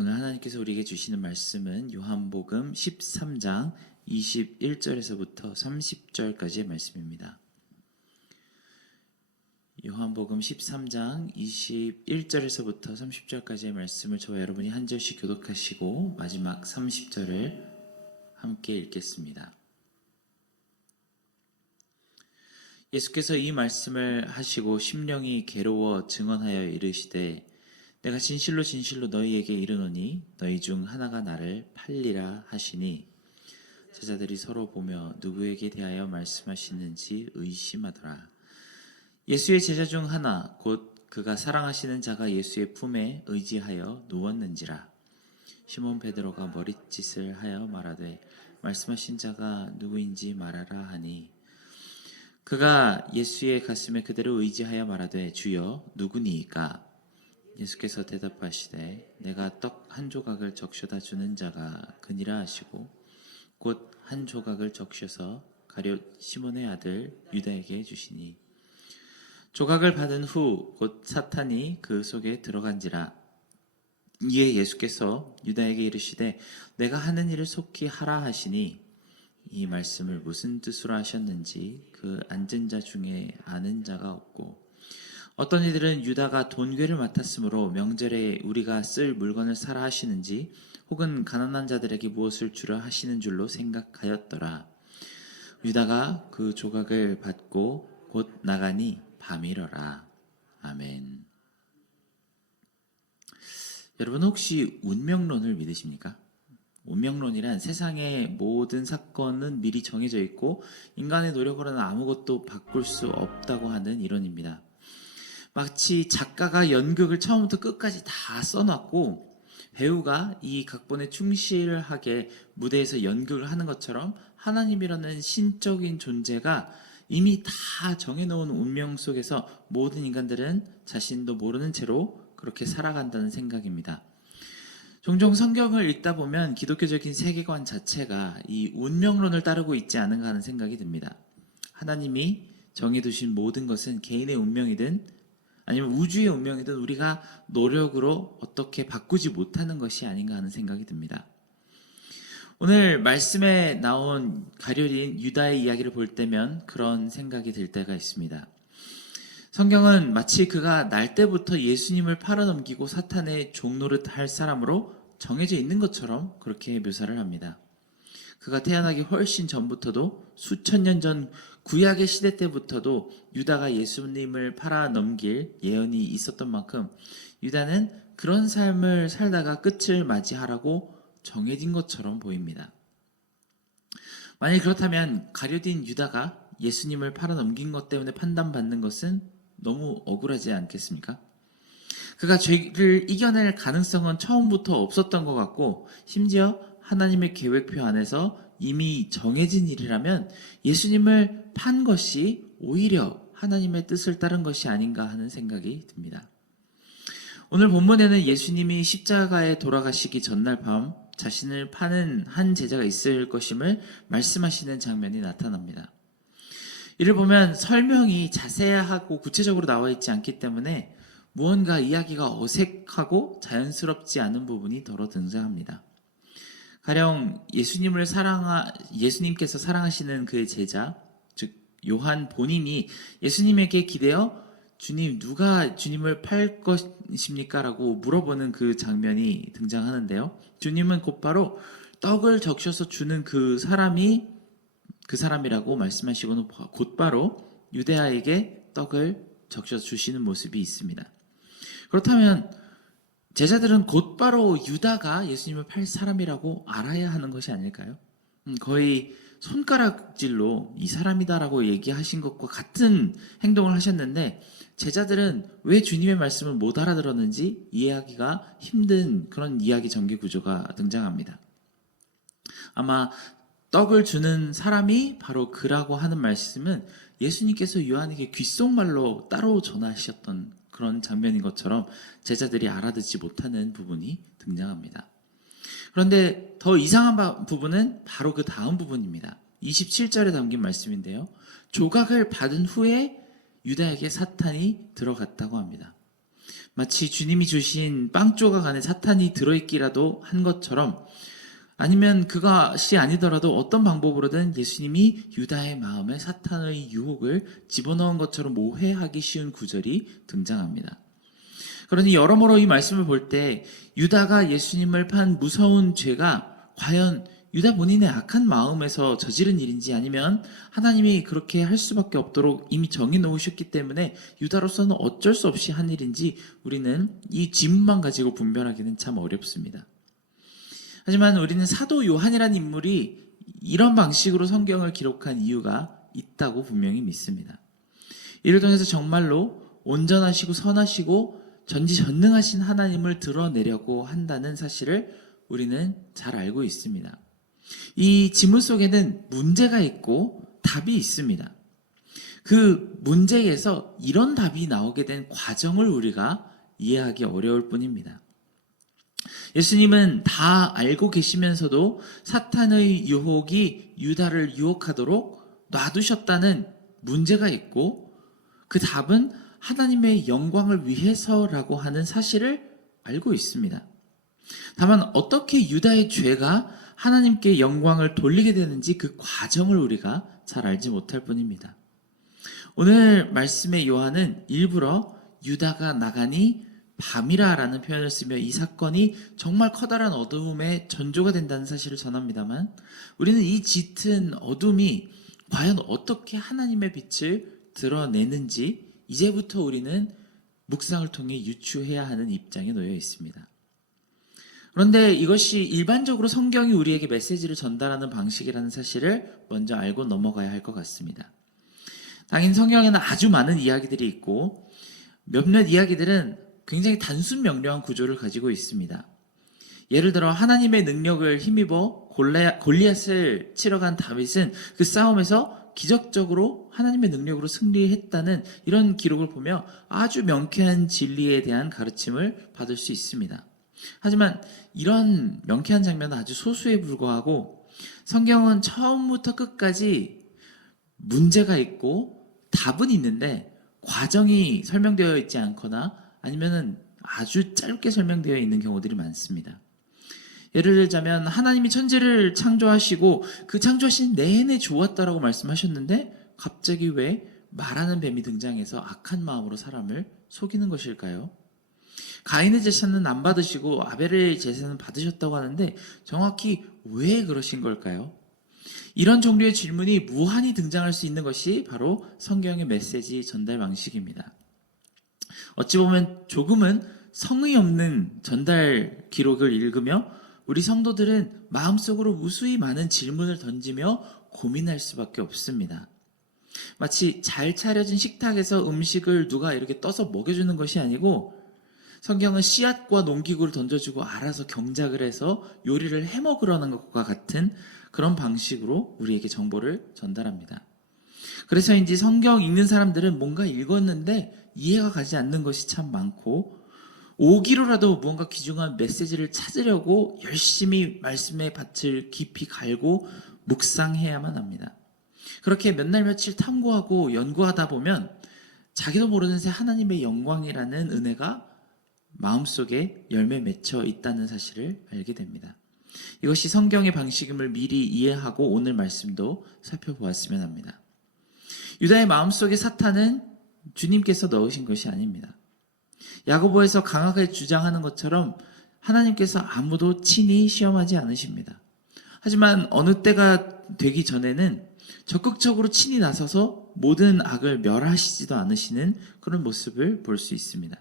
오늘 하나님께서 우리에게 주시는 말씀은 요한복음 13장 21절에서부터 30절까지의 말씀입니다. 요한복음 13장 21절에서부터 30절까지의 말씀을 저와 여러분이 한 절씩 교독하시고 마지막 30절을 함께 읽겠습니다. 예수께서 이 말씀을 하시고 심령이 괴로워 증언하여 이르시되 내가 진실로 진실로 너희에게 이르노니 너희 중 하나가 나를 팔리라 하시니 제자들이 서로 보며 누구에게 대하여 말씀하시는지 의심하더라. 예수의 제자 중 하나 곧 그가 사랑하시는 자가 예수의 품에 의지하여 누웠는지라. 시몬 베드로가 머릿짓을 하여 말하되 말씀하신 자가 누구인지 말하라 하니 그가 예수의 가슴에 그대로 의지하여 말하되 주여 누구니이까? 예수께서 대답하시되 내가 떡 한 조각을 적셔다 주는 자가 그니라 하시고 곧 한 조각을 적셔서 가룟 시몬의 아들 유다에게 주시니 조각을 받은 후 곧 사탄이 그 속에 들어간지라. 이에 예수께서 유다에게 이르시되 내가 하는 일을 속히 하라 하시니 이 말씀을 무슨 뜻으로 하셨는지 그 앉은 자 중에 아는 자가 없고 어떤 이들은 유다가 돈괴를 맡았으므로 명절에 우리가 쓸 물건을 사라 하시는지 혹은 가난한 자들에게 무엇을 주라 하시는 줄로 생각하였더라. 유다가 그 조각을 받고 곧 나가니 밤이러라. 아멘. 여러분 혹시 운명론을 믿으십니까? 운명론이란 세상의 모든 사건은 미리 정해져 있고 인간의 노력으로는 아무것도 바꿀 수 없다고 하는 이론입니다. 마치 작가가 연극을 처음부터 끝까지 다 써놨고 배우가 이 각본에 충실하게 무대에서 연극을 하는 것처럼 하나님이라는 신적인 존재가 이미 다 정해놓은 운명 속에서 모든 인간들은 자신도 모르는 채로 그렇게 살아간다는 생각입니다. 종종 성경을 읽다 보면 기독교적인 세계관 자체가 이 운명론을 따르고 있지 않은가 하는 생각이 듭니다. 하나님이 정해두신 모든 것은 개인의 운명이든 아니면 우주의 운명이든 우리가 노력으로 어떻게 바꾸지 못하는 것이 아닌가 하는 생각이 듭니다. 오늘 말씀에 나온 가룟인 유다의 이야기를 볼 때면 그런 생각이 들 때가 있습니다. 성경은 마치 그가 날 때부터 예수님을 팔아넘기고 사탄의 종노릇 할 사람으로 정해져 있는 것처럼 그렇게 묘사를 합니다. 그가 태어나기 훨씬 전부터도 수천 년 전 구약의 시대 때부터도 유다가 예수님을 팔아넘길 예언이 있었던 만큼 유다는 그런 삶을 살다가 끝을 맞이하라고 정해진 것처럼 보입니다. 만약 그렇다면 가룟인 유다가 예수님을 팔아넘긴 것 때문에 판단받는 것은 너무 억울하지 않겠습니까? 그가 죄를 이겨낼 가능성은 처음부터 없었던 것 같고 심지어 하나님의 계획표 안에서 이미 정해진 일이라면 예수님을 판 것이 오히려 하나님의 뜻을 따른 것이 아닌가 하는 생각이 듭니다. 오늘 본문에는 예수님이 십자가에 돌아가시기 전날 밤 자신을 파는 한 제자가 있을 것임을 말씀하시는 장면이 나타납니다. 이를 보면 설명이 자세하고 구체적으로 나와 있지 않기 때문에 무언가 이야기가 어색하고 자연스럽지 않은 부분이 더러 등장합니다. 가령 예수님께서 사랑하시는 그의 제자, 즉 요한 본인이 예수님에게 기대어 주님, 누가 주님을 팔 것입니까? 라고 물어보는 그 장면이 등장하는데요. 주님은 곧바로 떡을 적셔서 주는 그 사람이라고 말씀하시고는 곧바로 유대아에게 떡을 적셔서 주시는 모습이 있습니다. 그렇다면 제자들은 곧바로 유다가 예수님을 팔 사람이라고 알아야 하는 것이 아닐까요? 거의 손가락질로 이 사람이다라고 얘기하신 것과 같은 행동을 하셨는데 제자들은 왜 주님의 말씀을 못 알아들었는지 이해하기가 힘든 그런 이야기 전개 구조가 등장합니다. 아마 떡을 주는 사람이 바로 그라고 하는 말씀은 예수님께서 요한에게 귓속말로 따로 전하셨던 그런 장면인 것처럼 제자들이 알아듣지 못하는 부분이 등장합니다. 그런데 더 이상한 부분은 바로 그 다음 부분입니다. 27절에 담긴 말씀인데요. 조각을 받은 후에 유다에게 사탄이 들어갔다고 합니다. 마치 주님이 주신 빵 조각 안에 사탄이 들어있기라도 한 것처럼, 아니면 그것이 아니더라도 어떤 방법으로든 예수님이 유다의 마음에 사탄의 유혹을 집어넣은 것처럼 오해하기 쉬운 구절이 등장합니다. 그러니 여러모로 이 말씀을 볼 때 유다가 예수님을 판 무서운 죄가 과연 유다 본인의 악한 마음에서 저지른 일인지, 아니면 하나님이 그렇게 할 수밖에 없도록 이미 정해놓으셨기 때문에 유다로서는 어쩔 수 없이 한 일인지, 우리는 이 지문만 가지고 분별하기는 참 어렵습니다. 하지만 우리는 사도 요한이라는 인물이 이런 방식으로 성경을 기록한 이유가 있다고 분명히 믿습니다. 이를 통해서 정말로 온전하시고 선하시고 전지전능하신 하나님을 드러내려고 한다는 사실을 우리는 잘 알고 있습니다. 이 지문 속에는 문제가 있고 답이 있습니다. 그 문제에서 이런 답이 나오게 된 과정을 우리가 이해하기 어려울 뿐입니다. 예수님은 다 알고 계시면서도 사탄의 유혹이 유다를 유혹하도록 놔두셨다는 문제가 있고, 그 답은 하나님의 영광을 위해서라고 하는 사실을 알고 있습니다. 다만 어떻게 유다의 죄가 하나님께 영광을 돌리게 되는지 그 과정을 우리가 잘 알지 못할 뿐입니다. 오늘 말씀의 요한은 일부러 유다가 나가니 밤이라라는 표현을 쓰며 이 사건이 정말 커다란 어두움의 전조가 된다는 사실을 전합니다만, 우리는 이 짙은 어둠이 과연 어떻게 하나님의 빛을 드러내는지 이제부터 우리는 묵상을 통해 유추해야 하는 입장에 놓여 있습니다. 그런데 이것이 일반적으로 성경이 우리에게 메시지를 전달하는 방식이라는 사실을 먼저 알고 넘어가야 할 것 같습니다. 당연히 성경에는 아주 많은 이야기들이 있고 몇몇 이야기들은 굉장히 단순 명료한 구조를 가지고 있습니다. 예를 들어 하나님의 능력을 힘입어 골리앗을 치러 간 다윗은 그 싸움에서 기적적으로 하나님의 능력으로 승리했다는 이런 기록을 보며 아주 명쾌한 진리에 대한 가르침을 받을 수 있습니다. 하지만 이런 명쾌한 장면은 아주 소수에 불과하고, 성경은 처음부터 끝까지 문제가 있고 답은 있는데 과정이 설명되어 있지 않거나 아니면은 아주 짧게 설명되어 있는 경우들이 많습니다. 예를 들자면 하나님이 천지를 창조하시고 그 창조하신 내내 좋았다라고 말씀하셨는데 갑자기 왜 말하는 뱀이 등장해서 악한 마음으로 사람을 속이는 것일까요? 가인의 제사는 안 받으시고 아벨의 제사는 받으셨다고 하는데 정확히 왜 그러신 걸까요? 이런 종류의 질문이 무한히 등장할 수 있는 것이 바로 성경의 메시지 전달 방식입니다. 어찌 보면 조금은 성의 없는 전달 기록을 읽으며 우리 성도들은 마음속으로 무수히 많은 질문을 던지며 고민할 수밖에 없습니다. 마치 잘 차려진 식탁에서 음식을 누가 이렇게 떠서 먹여주는 것이 아니고, 성경은 씨앗과 농기구를 던져주고 알아서 경작을 해서 요리를 해먹으라는 것과 같은 그런 방식으로 우리에게 정보를 전달합니다. 그래서인지 성경 읽는 사람들은 뭔가 읽었는데 이해가 가지 않는 것이 참 많고, 오기로라도 무언가 귀중한 메시지를 찾으려고 열심히 말씀의 밭을 깊이 갈고 묵상해야만 합니다. 그렇게 몇 날 며칠 탐구하고 연구하다 보면 자기도 모르는 새 하나님의 영광이라는 은혜가 마음속에 열매 맺혀 있다는 사실을 알게 됩니다. 이것이 성경의 방식임을 미리 이해하고 오늘 말씀도 살펴보았으면 합니다. 유다의 마음속에 사탄은 주님께서 넣으신 것이 아닙니다. 야고보에서 강하게 주장하는 것처럼 하나님께서 아무도 친히 시험하지 않으십니다. 하지만 어느 때가 되기 전에는 적극적으로 친히 나서서 모든 악을 멸하시지도 않으시는 그런 모습을 볼 수 있습니다.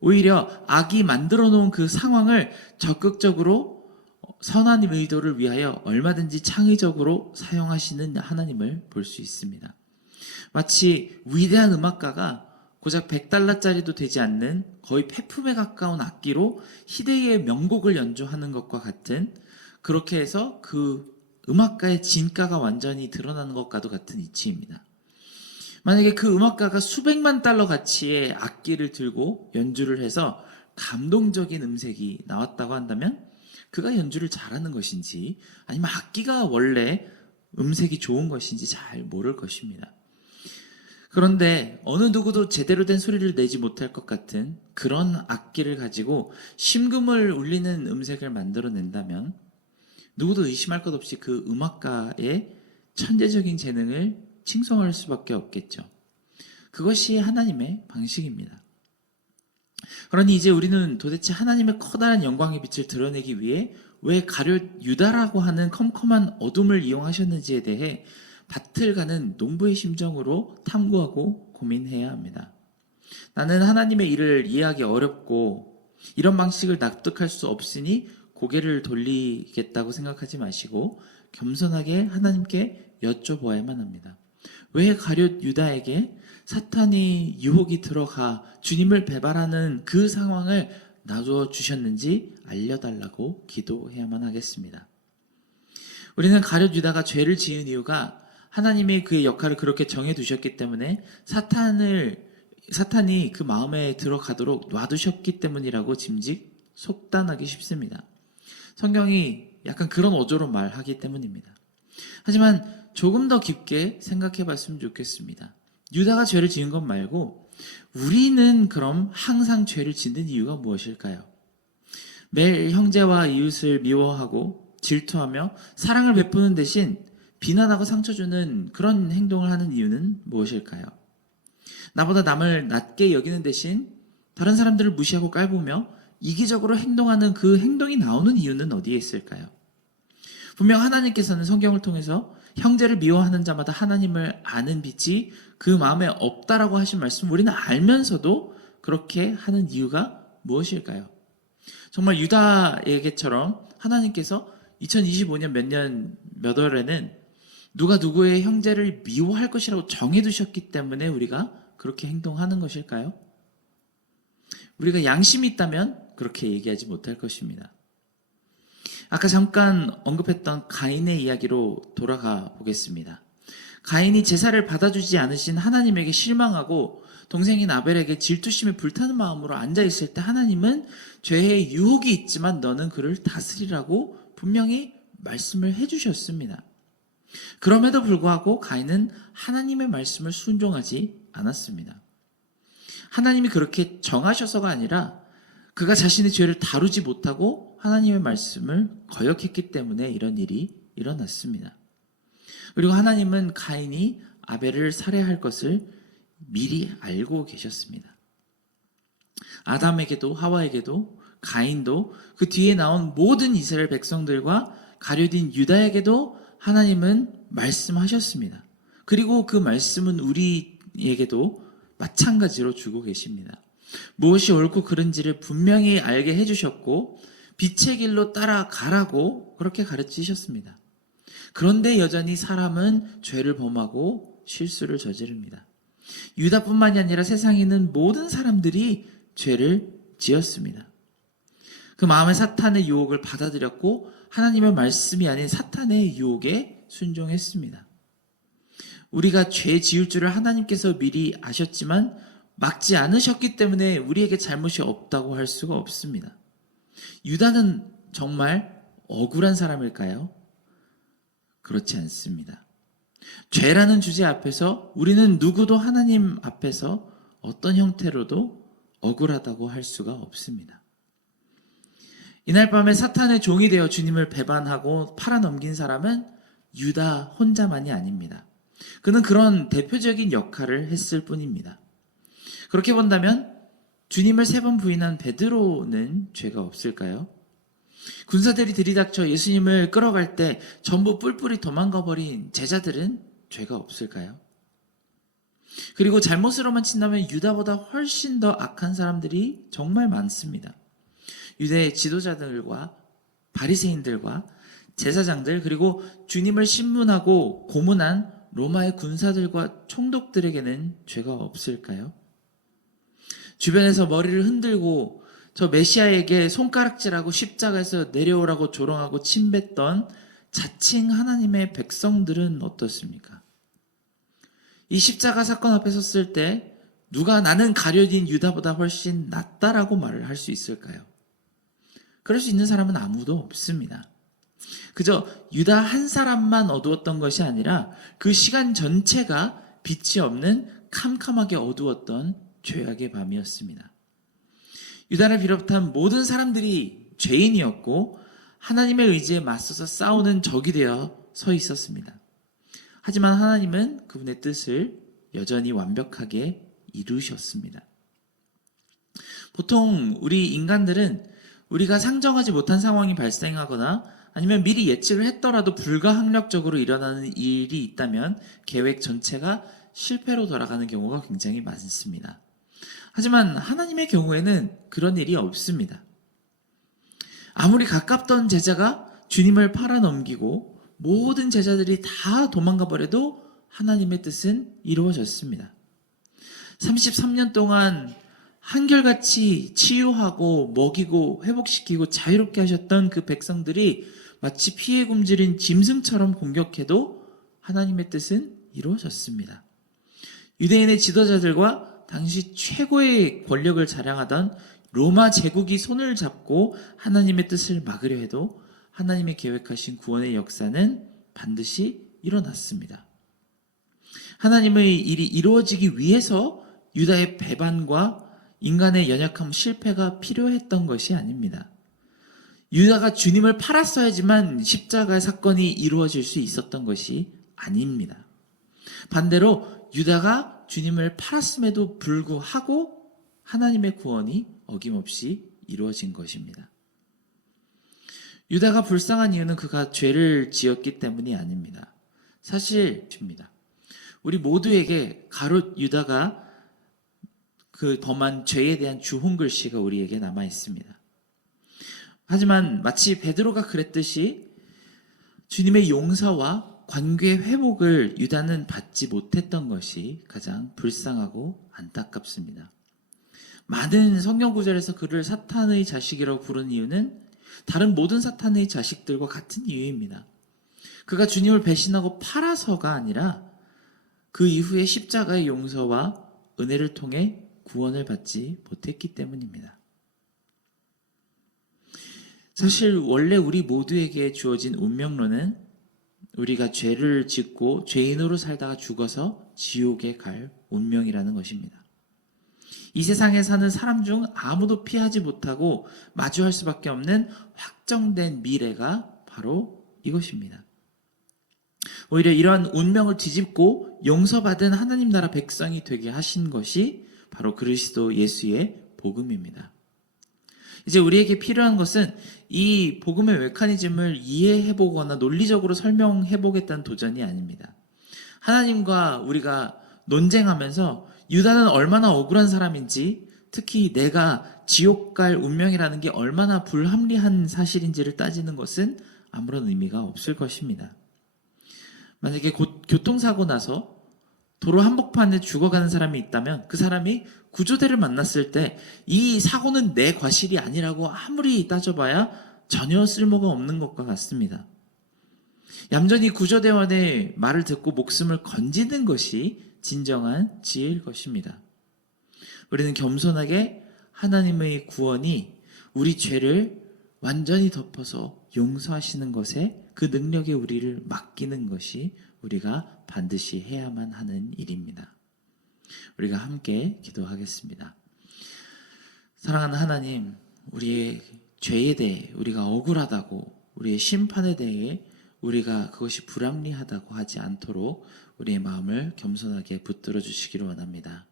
오히려 악이 만들어 놓은 그 상황을 적극적으로 선한 의도를 위하여 얼마든지 창의적으로 사용하시는 하나님을 볼 수 있습니다. 마치 위대한 음악가가 고작 $100짜리도 되지 않는 거의 폐품에 가까운 악기로 희대의 명곡을 연주하는 것과 같은, 그렇게 해서 그 음악가의 진가가 완전히 드러나는 것과도 같은 이치입니다. 만약에 그 음악가가 수백만 달러 가치의 악기를 들고 연주를 해서 감동적인 음색이 나왔다고 한다면 그가 연주를 잘하는 것인지 아니면 악기가 원래 음색이 좋은 것인지 잘 모를 것입니다. 그런데 어느 누구도 제대로 된 소리를 내지 못할 것 같은 그런 악기를 가지고 심금을 울리는 음색을 만들어낸다면 누구도 의심할 것 없이 그 음악가의 천재적인 재능을 칭송할 수밖에 없겠죠. 그것이 하나님의 방식입니다. 그러니 이제 우리는 도대체 하나님의 커다란 영광의 빛을 드러내기 위해 왜 가룟 유다라고 하는 컴컴한 어둠을 이용하셨는지에 대해 밭을 가는 농부의 심정으로 탐구하고 고민해야 합니다. 나는 하나님의 일을 이해하기 어렵고 이런 방식을 납득할 수 없으니 고개를 돌리겠다고 생각하지 마시고 겸손하게 하나님께 여쭤보아야만 합니다. 왜 가룟 유다에게 사탄의 유혹이 들어가 주님을 배반하는 그 상황을 놔두어 주셨는지 알려달라고 기도해야만 하겠습니다. 우리는 가룟 유다가 죄를 지은 이유가 하나님이 그의 역할을 그렇게 정해두셨기 때문에 사탄이 그 마음에 들어가도록 놔두셨기 때문이라고 짐짓 속단하기 쉽습니다. 성경이 약간 그런 어조로 말하기 때문입니다. 하지만 조금 더 깊게 생각해 봤으면 좋겠습니다. 유다가 죄를 지은 것 말고 우리는 그럼 항상 죄를 짓는 이유가 무엇일까요? 매일 형제와 이웃을 미워하고 질투하며 사랑을 베푸는 대신 비난하고 상처 주는 그런 행동을 하는 이유는 무엇일까요? 나보다 남을 낮게 여기는 대신 다른 사람들을 무시하고 깔보며 이기적으로 행동하는 그 행동이 나오는 이유는 어디에 있을까요? 분명 하나님께서는 성경을 통해서 형제를 미워하는 자마다 하나님을 아는 빛이 그 마음에 없다라고 하신 말씀 우리는 알면서도 그렇게 하는 이유가 무엇일까요? 정말 유다에게처럼 하나님께서 2025년 몇 월에는 누가 누구의 형제를 미워할 것이라고 정해두셨기 때문에 우리가 그렇게 행동하는 것일까요? 우리가 양심이 있다면 그렇게 얘기하지 못할 것입니다. 아까 잠깐 언급했던 가인의 이야기로 돌아가 보겠습니다. 가인이 제사를 받아주지 않으신 하나님에게 실망하고 동생인 아벨에게 질투심에 불타는 마음으로 앉아있을 때 하나님은 죄의 유혹이 있지만 너는 그를 다스리라고 분명히 말씀을 해주셨습니다. 그럼에도 불구하고 가인은 하나님의 말씀을 순종하지 않았습니다. 하나님이 그렇게 정하셔서가 아니라 그가 자신의 죄를 다루지 못하고 하나님의 말씀을 거역했기 때문에 이런 일이 일어났습니다. 그리고 하나님은 가인이 아벨을 살해할 것을 미리 알고 계셨습니다. 아담에게도 하와에게도 가인도 그 뒤에 나온 모든 이스라엘 백성들과 가룟인 유다에게도 하나님은 말씀하셨습니다. 그리고 그 말씀은 우리에게도 마찬가지로 주고 계십니다. 무엇이 옳고 그른지를 분명히 알게 해주셨고 빛의 길로 따라가라고 그렇게 가르치셨습니다. 그런데 여전히 사람은 죄를 범하고 실수를 저지릅니다. 유다뿐만이 아니라 세상에 있는 모든 사람들이 죄를 지었습니다. 그 마음에 사탄의 유혹을 받아들였고 하나님의 말씀이 아닌 사탄의 유혹에 순종했습니다. 우리가 죄 지을 줄을 하나님께서 미리 아셨지만 막지 않으셨기 때문에 우리에게 잘못이 없다고 할 수가 없습니다. 유다는 정말 억울한 사람일까요? 그렇지 않습니다. 죄라는 주제 앞에서 우리는 누구도 하나님 앞에서 어떤 형태로도 억울하다고 할 수가 없습니다. 이날 밤에 사탄의 종이 되어 주님을 배반하고 팔아넘긴 사람은 유다 혼자만이 아닙니다. 그는 그런 대표적인 역할을 했을 뿐입니다. 그렇게 본다면 주님을 3번 부인한 베드로는 죄가 없을까요? 군사들이 들이닥쳐 예수님을 끌어갈 때 전부 뿔뿔이 도망가 버린 제자들은 죄가 없을까요? 그리고 잘못으로만 친다면 유다보다 훨씬 더 악한 사람들이 정말 많습니다. 유대의 지도자들과 바리새인들과 제사장들 그리고 주님을 신문하고 고문한 로마의 군사들과 총독들에게는 죄가 없을까요? 주변에서 머리를 흔들고 저 메시아에게 손가락질하고 십자가에서 내려오라고 조롱하고 침뱉던 자칭 하나님의 백성들은 어떻습니까? 이 십자가 사건 앞에 섰을 때 누가 나는 가룟인 유다보다 훨씬 낫다라고 말을 할 수 있을까요? 그럴 수 있는 사람은 아무도 없습니다. 그저 유다 한 사람만 어두웠던 것이 아니라 그 시간 전체가 빛이 없는 캄캄하게 어두웠던 죄악의 밤이었습니다. 유다를 비롯한 모든 사람들이 죄인이었고 하나님의 의지에 맞서서 싸우는 적이 되어 서 있었습니다. 하지만 하나님은 그분의 뜻을 여전히 완벽하게 이루셨습니다. 보통 우리 인간들은 우리가 상정하지 못한 상황이 발생하거나 아니면 미리 예측을 했더라도 불가항력적으로 일어나는 일이 있다면 계획 전체가 실패로 돌아가는 경우가 굉장히 많습니다. 하지만 하나님의 경우에는 그런 일이 없습니다. 아무리 가깝던 제자가 주님을 팔아넘기고 모든 제자들이 다 도망가 버려도 하나님의 뜻은 이루어졌습니다. 33년 동안 한결같이 치유하고 먹이고 회복시키고 자유롭게 하셨던 그 백성들이 마치 피해 굶주린 짐승처럼 공격해도 하나님의 뜻은 이루어졌습니다. 유대인의 지도자들과 당시 최고의 권력을 자랑하던 로마 제국이 손을 잡고 하나님의 뜻을 막으려 해도 하나님의 계획하신 구원의 역사는 반드시 일어났습니다. 하나님의 일이 이루어지기 위해서 유다의 배반과 인간의 연약함, 실패가 필요했던 것이 아닙니다. 유다가 주님을 팔았어야지만 십자가의 사건이 이루어질 수 있었던 것이 아닙니다. 반대로 유다가 주님을 팔았음에도 불구하고 하나님의 구원이 어김없이 이루어진 것입니다. 유다가 불쌍한 이유는 그가 죄를 지었기 때문이 아닙니다. 사실입니다. 우리 모두에게 가롯 유다가 그 범한 죄에 대한 주홍 글씨가 우리에게 남아 있습니다. 하지만 마치 베드로가 그랬듯이 주님의 용서와 관계의 회복을 유다는 받지 못했던 것이 가장 불쌍하고 안타깝습니다. 많은 성경 구절에서 그를 사탄의 자식이라고 부르는 이유는 다른 모든 사탄의 자식들과 같은 이유입니다. 그가 주님을 배신하고 팔아서가 아니라 그 이후에 십자가의 용서와 은혜를 통해 구원을 받지 못했기 때문입니다. 사실 원래 우리 모두에게 주어진 운명론은 우리가 죄를 짓고 죄인으로 살다가 죽어서 지옥에 갈 운명이라는 것입니다. 이 세상에 사는 사람 중 아무도 피하지 못하고 마주할 수밖에 없는 확정된 미래가 바로 이것입니다. 오히려 이러한 운명을 뒤집고 용서받은 하나님 나라 백성이 되게 하신 것이 바로 그리스도 예수의 복음입니다. 이제 우리에게 필요한 것은 이 복음의 메커니즘을 이해해보거나 논리적으로 설명해보겠다는 도전이 아닙니다. 하나님과 우리가 논쟁하면서 유다는 얼마나 억울한 사람인지, 특히 내가 지옥 갈 운명이라는 게 얼마나 불합리한 사실인지를 따지는 것은 아무런 의미가 없을 것입니다. 만약에 교통사고 나서 도로 한복판에 죽어가는 사람이 있다면 그 사람이 구조대를 만났을 때 이 사고는 내 과실이 아니라고 아무리 따져봐야 전혀 쓸모가 없는 것과 같습니다. 얌전히 구조대원의 말을 듣고 목숨을 건지는 것이 진정한 지혜일 것입니다. 우리는 겸손하게 하나님의 구원이 우리 죄를 완전히 덮어서 용서하시는 것에 그 능력에 우리를 맡기는 것이 우리가 반드시 해야만 하는 일입니다. 우리가 함께 기도하겠습니다. 사랑하는 하나님, 우리의 죄에 대해 우리가 억울하다고, 우리의 심판에 대해 우리가 그것이 불합리하다고 하지 않도록 우리의 마음을 겸손하게 붙들어 주시기를 원합니다.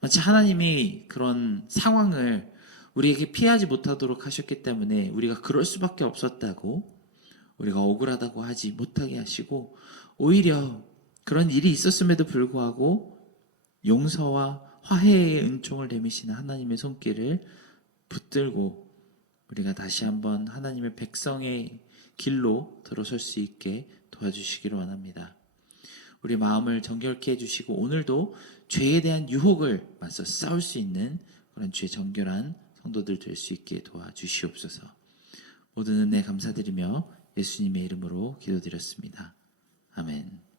마치 하나님이 그런 상황을 우리에게 피하지 못하도록 하셨기 때문에 우리가 그럴 수밖에 없었다고, 우리가 억울하다고 하지 못하게 하시고, 오히려 그런 일이 있었음에도 불구하고 용서와 화해의 은총을 내미시는 하나님의 손길을 붙들고 우리가 다시 한번 하나님의 백성의 길로 들어설 수 있게 도와주시기를 원합니다. 우리 마음을 정결케 해주시고 오늘도 죄에 대한 유혹을 맞서 싸울 수 있는 그런 죄 정결한 성도들 될 수 있게 도와주시옵소서. 모든 은혜 감사드리며 예수님의 이름으로 기도드렸습니다. 아멘.